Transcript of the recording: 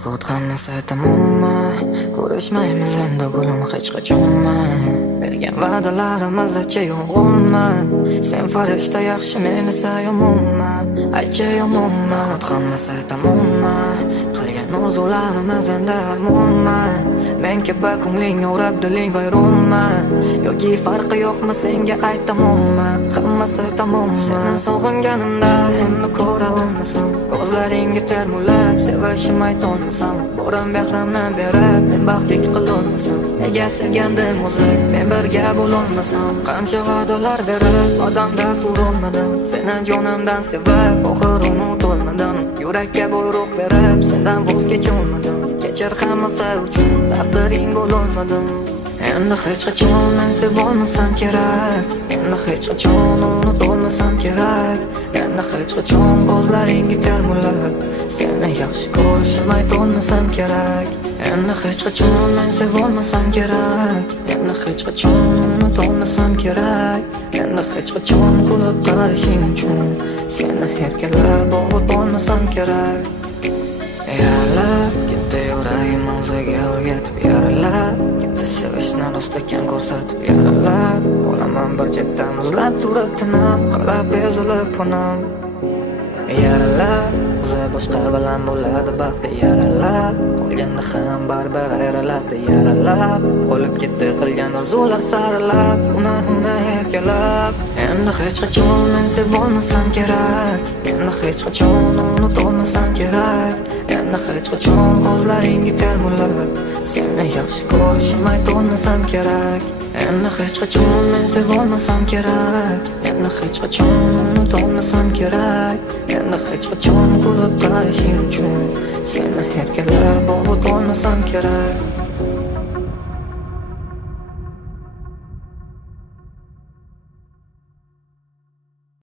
Farqot hammasi tamommi? Ko'rishmaymiz endi gulim hech qachonmi? Bergan va'dalarimiz-chi yolg'onmi? Sen farishta yaxshi, men esa yomonmi? Aytchi yomonmi? Farqot hammasi tamommi? Qilgan orzularimiz endi armonmi? Men kabi ko'ngling o'rab diling vayronmi? Yoki farqi yo'qmi senga ayt tamommi? Hammasi tamommi? Seni sog'inganimda endi ko'ra olmasam, ko'zlaringga termulib sevishim aytolmasam, borim behramni berib men baxtli qilolmasam, nega sevgandim o'zi men birga bo'lolmasam, qancha va'dalar berib odamda turolmadim, seni jonimdan sevib oxir unutolmadim, yurakka buyruq berib sendan voz kecholmadim, kechir hammasi uchun taqdiring bo'lolmadim. Endi hech qachon men sevolmasam kerak, endi hech qachon unutolmasam kerak, endi hech qachon ko'zlaringga termulib seni yaxshi ko'rishim aytolmasam kerak, endi hech qachon men sevolmasam kerak, endi hech qachon unutolmasam kerak, endi hech qachon kulib qarashing uchun seni erkalab o'tolmasam kerak. Yaralab ketdi yuragim o'ziga o'rgatib, yaralab ketdi sevishni rost ekan ko'rsatib, yaralab olaman bir chetdan muzlab turib tinib, qarab ezilib onam. Yaralab o'zi boshqa bilan bo'ladi baxti, yaralab qolganda ham baribir ayriladi, yaralab o'lib ketdi qilgan orzular saralab, uni erkalab. Endi hech qachon men sevolmasam kerak, endi hech qachon unutolmasam kerak, endi hech qachon ko'zlaringga termulib seni yaxshi ko'rishim aytolmasam kerak, endi hech qachon men sevolmasam kerak, endi hech qachon unutolmasam kerak, endi hech qachon kulib qarashing uchun seni erkalab o'tolmasam kerak.